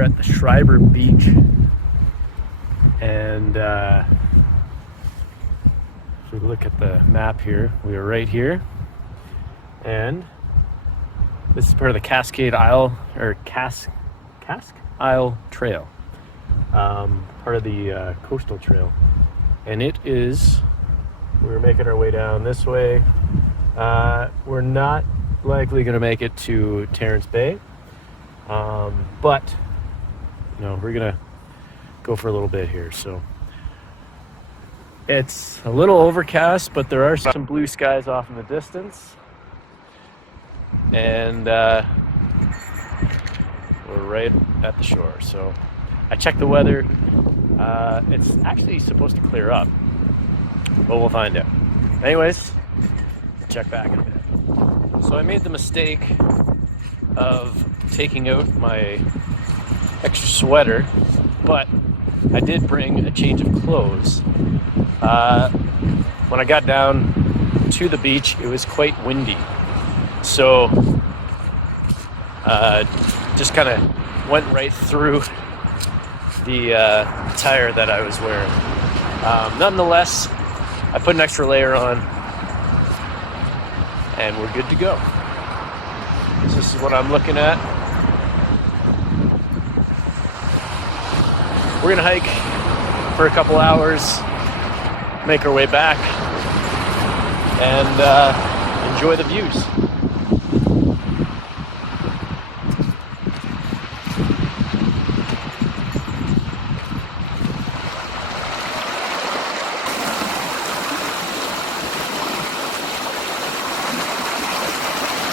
are at the Schreiber Beach, and if we look at the map here, we are right here, and this is part of the Casque Isle Trail, part of the coastal trail, and we're making our way down this way. We're not likely going to make it to Terrence Bay, but we're gonna go for a little bit here. So it's a little overcast, but there are some blue skies off in the distance, and we're right at the shore. So I checked the weather. It's actually supposed to clear up, but we'll find out. Anyways, check back in a bit. So I made the mistake of taking out my extra sweater, but I did bring a change of clothes. When I got down to the beach, it was quite windy, so just kind of went right through the tire that I was wearing. Nonetheless, I put an extra layer on, and we're good to go. So this is what I'm looking at. We're gonna hike for a couple hours, make our way back, and enjoy the views.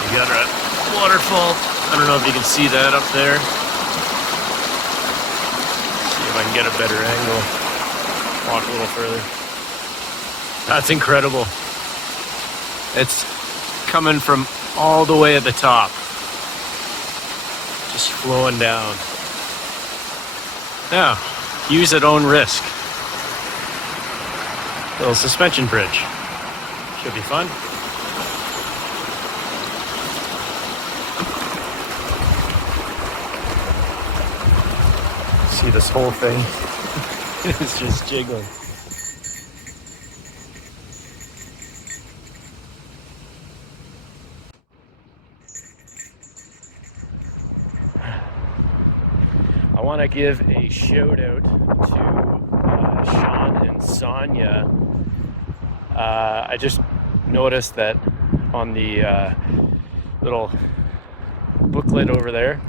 We got our waterfall. I don't know if you can see that up there. See if I can get a better angle. Walk a little further. That's incredible. It's coming from all the way at the top. Just flowing down. Now, use at own risk. Little suspension bridge. Should be fun. See this whole thing? It's just jiggling. I want to give a shout out to Sean and Sonia. I just noticed that on the little booklet over there,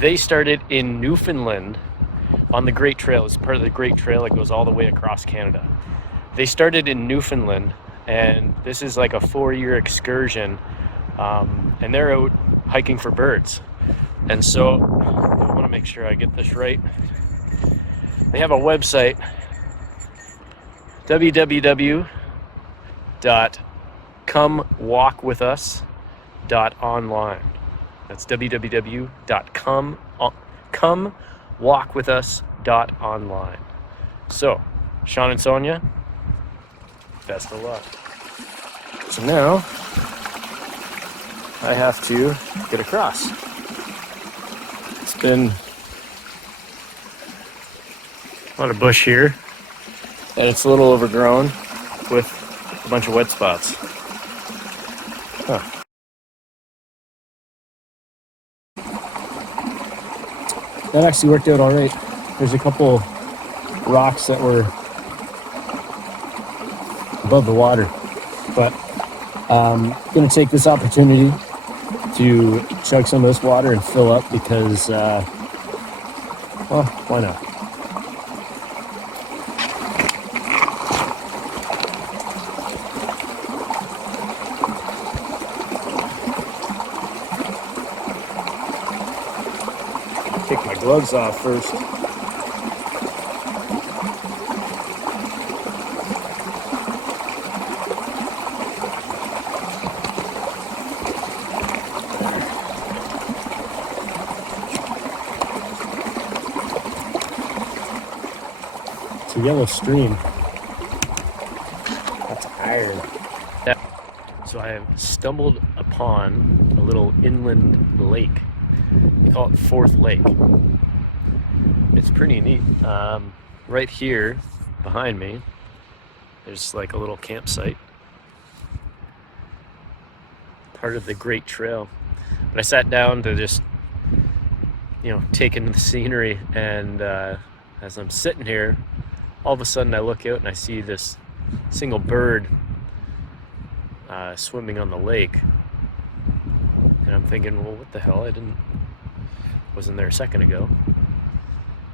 they started in Newfoundland on the Great Trail. It's part of the Great Trail that goes all the way across Canada. They started in Newfoundland, and this is like a 4-year excursion, and they're out hiking for birds. And so I want to make sure I get this right. They have a website, www.comewalkwithus.online. That's www.comewalkwithus.online. So, Sean and Sonia, best of luck. So now, I have to get across. It's been a lot of bush here, and it's a little overgrown with a bunch of wet spots. Huh. That actually worked out all right. There's a couple rocks that were above the water, but I'm gonna take this opportunity to chug some of this water and fill up because, well, why not? Take my gloves off first. It's a yellow stream. That's iron. So I have stumbled upon a little inland lake. They call it Fourth Lake. It's pretty neat. Right here behind me, there's like a little campsite, part of the Great Trail. But I sat down to just, take in the scenery, and as I'm sitting here, all of a sudden I look out and I see this single bird swimming on the lake, and I'm thinking, well, what the hell? Wasn't there a second ago.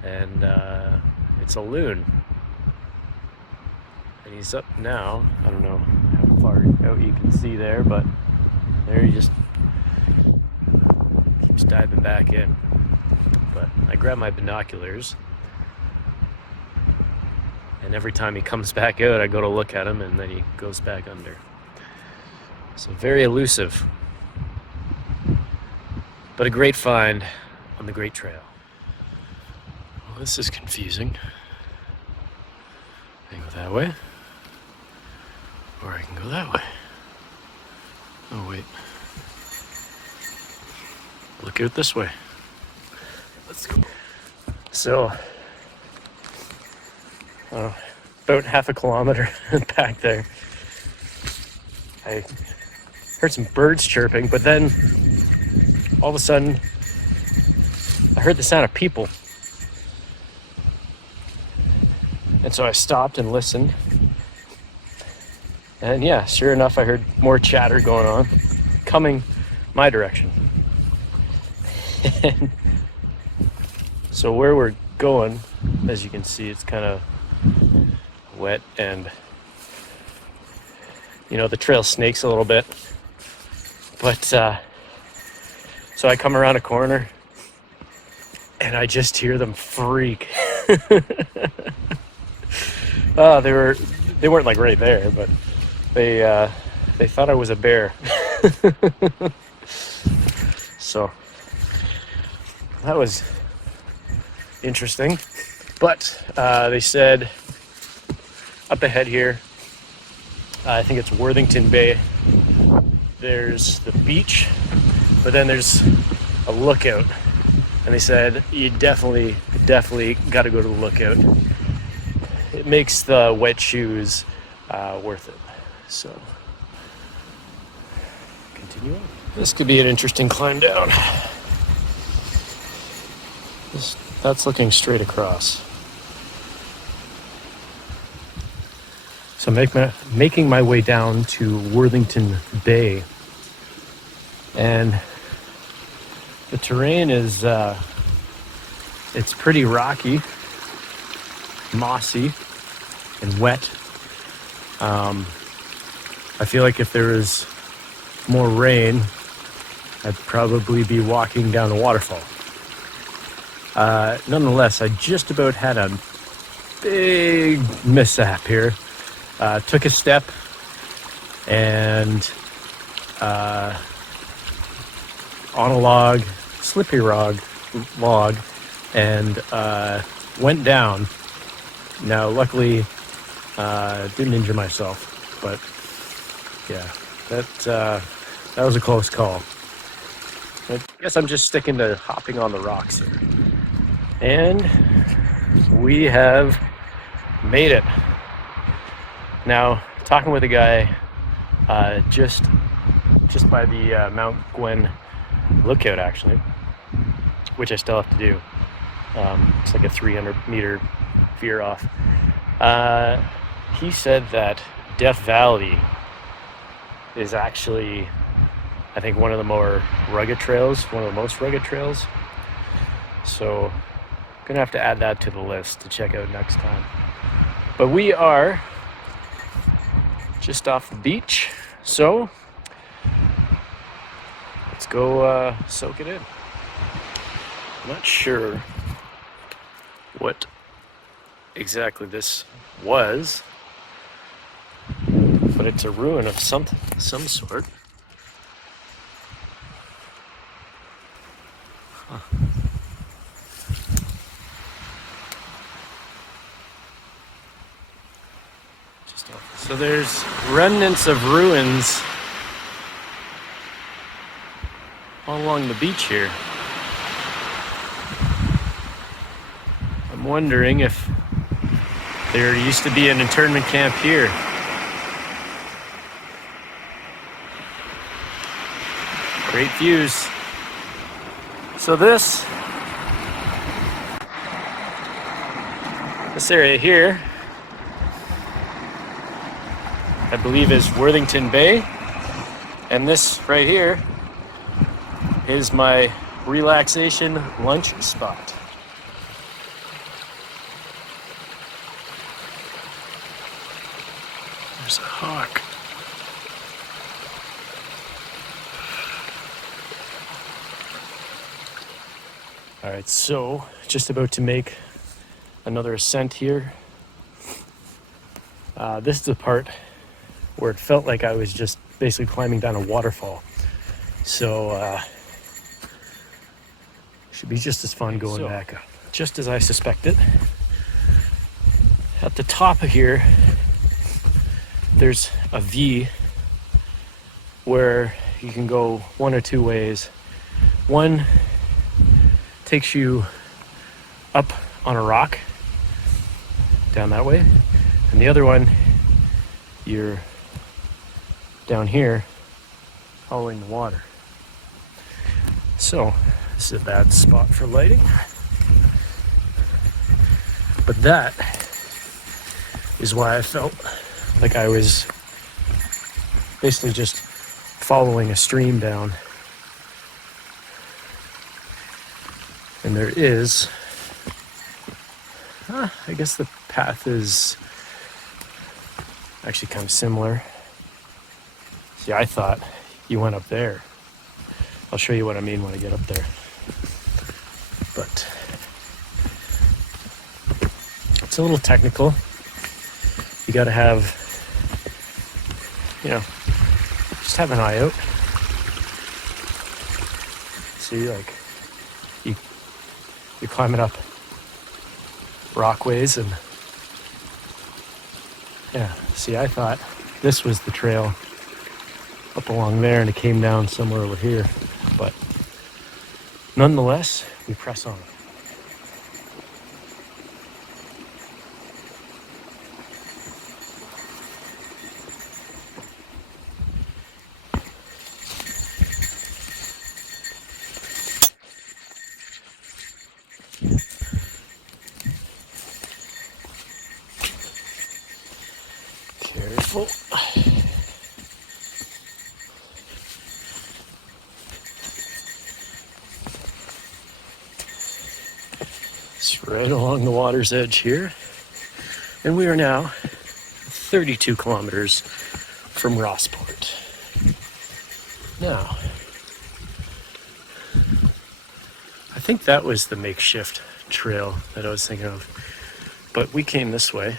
And it's a loon, and he's up now. I don't know how far out you can see there, but there he just keeps diving back in. But I grab my binoculars, and every time he comes back out, I go to look at him, and then he goes back under. So very elusive, but a great find on the Great Trail. Well, this is confusing. I can go that way, or I can go that way. Oh wait, look out this way. Let's go. So, about half a kilometer back there, I heard some birds chirping, but then all of a sudden I heard the sound of people. And so I stopped and listened. And yeah, sure enough, I heard more chatter going on, coming my direction. And so where we're going, as you can see, it's kind of wet, and the trail snakes a little bit. But so I come around a corner and I just hear them freak. They weren't like right there, but they thought I was a bear. So that was interesting. But they said up ahead here, I think it's Worthington Bay, there's the beach, but then there's a lookout. And they said you definitely got to go to the lookout. It makes the wet shoes worth it. So continue on. This could be an interesting climb down. That's looking straight across. So making my way down to Worthington Bay, and the terrain is it's pretty rocky, mossy, and wet. I feel like if there was more rain, I'd probably be walking down a waterfall. Nonetheless, I just about had a big mishap here. Took a step and on a log, slippery log, and went down. Now, luckily, didn't injure myself, but yeah, that was a close call. I guess I'm just sticking to hopping on the rocks here. And we have made it. Now, talking with a guy just by the Mount Gwen lookout, actually, which I still have to do. It's like a 300-meter veer off. He said that Death Valley is actually, I think, one of the more rugged trails, one of the most rugged trails. So I'm gonna have to add that to the list to check out next time. But we are just off the beach, so let's go soak it in. I'm not sure what exactly this was, but it's a ruin of some sort. Huh. So there's remnants of ruins all along the beach here. I'm wondering if there used to be an internment camp here. Great views. So this area here, I believe, is Worthington Bay. And this right here is my relaxation lunch spot. There's a hawk. All right, so just about to make another ascent here. This is the part where it felt like I was just basically climbing down a waterfall. So should be just as fun going back up. Just as I suspected, at the top of here, there's a V where you can go one or two ways. One takes you up on a rock down that way, and the other one, you're down here following the water. So this is a bad spot for lighting, but that is why I felt like I was basically just following a stream down. And there is, I guess the path is actually kind of similar. See, I thought you went up there. I'll show you what I mean when I get up there. But it's a little technical. You gotta have, just have an eye out. See, like, you're climbing up rockways, and see, I thought this was the trail up along there and it came down somewhere over here, but nonetheless, we press on. Careful. It's right along the water's edge here. And we are now 32 kilometers from Rossport. Now, I think that was the makeshift trail that I was thinking of. But we came this way,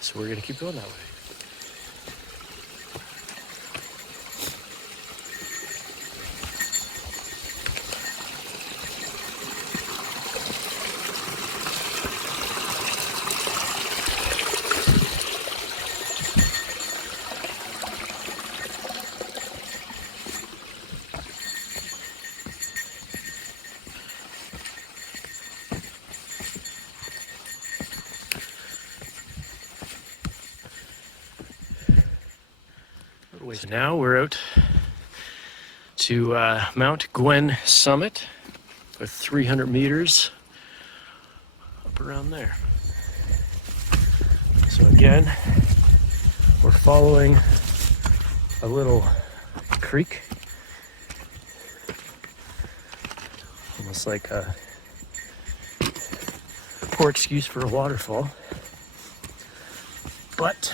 so we're gonna keep going that way. So now we're out to Mount Gwen summit with 300 meters up around there. So again, we're following a little creek, almost like a poor excuse for a waterfall, but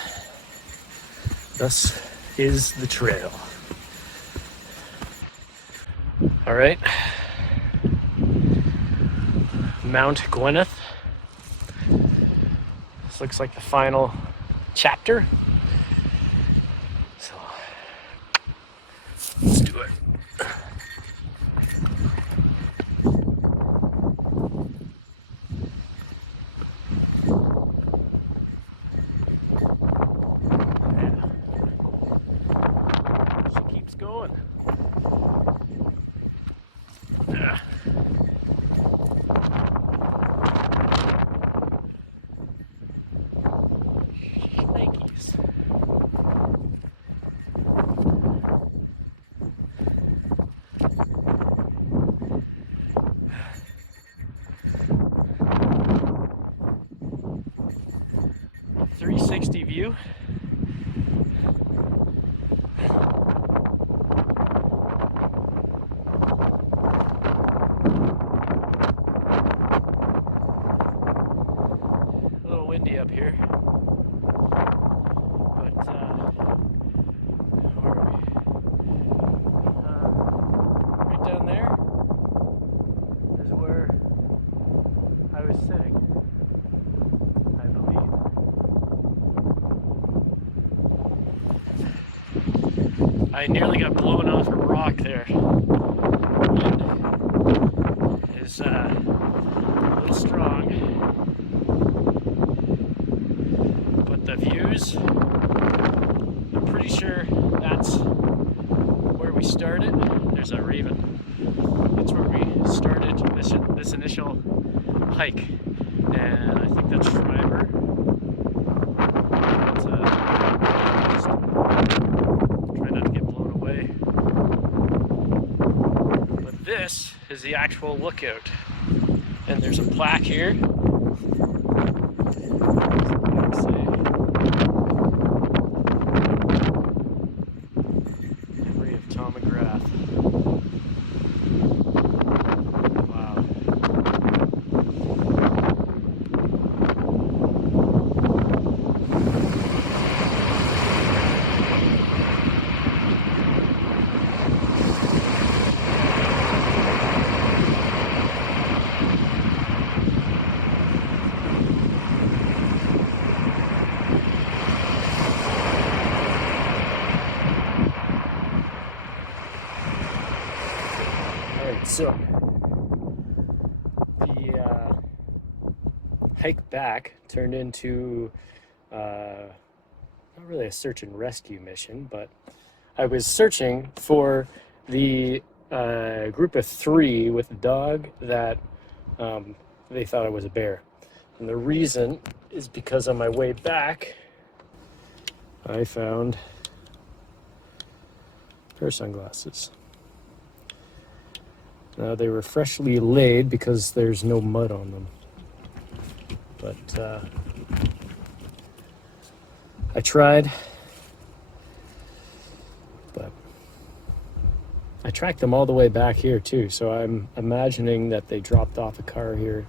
thus is the trail. All right, Mount Gwyneth. This looks like the final chapter. So let's do it. Going. Yeah. view. A little windy up here, but where are we? Right down there is where I was sitting, I believe. I nearly got blown off a rock there. Wind is a little strong, but the views, I'm pretty sure that's where we started. There's a raven. That's where we started this initial hike, and I think that's Schreiber. But, just try not to get blown away. But this is the actual lookout, and there's a plaque here. Memory of Tom McGrath. Wow. Alright, so the hike back turned into not really a search and rescue mission, but I was searching for the group of 3 with a dog that they thought it was a bear. And the reason is because on my way back, I found a pair of sunglasses. Now they were freshly laid because there's no mud on them. But I tried, but I tracked them all the way back here too. So I'm imagining that they dropped off a car here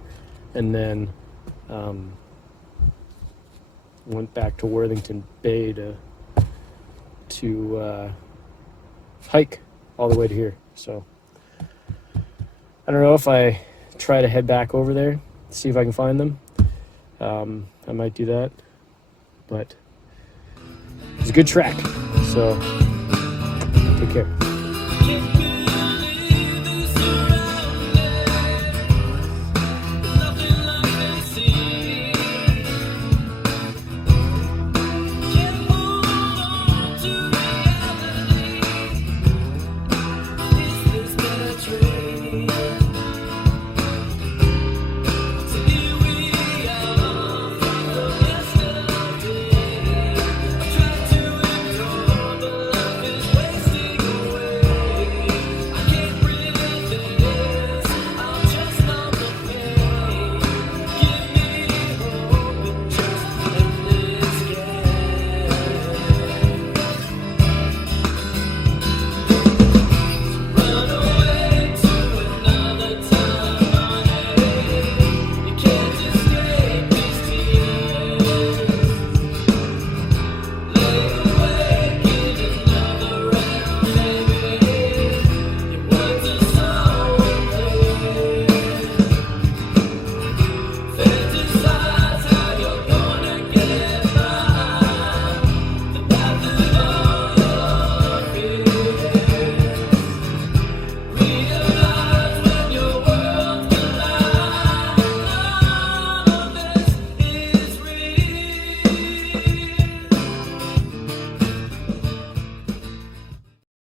and then went back to Worthington Bay to hike all the way to here. So I don't know if I try to head back over there, see if I can find them. I might do that, but it's a good track, so take care.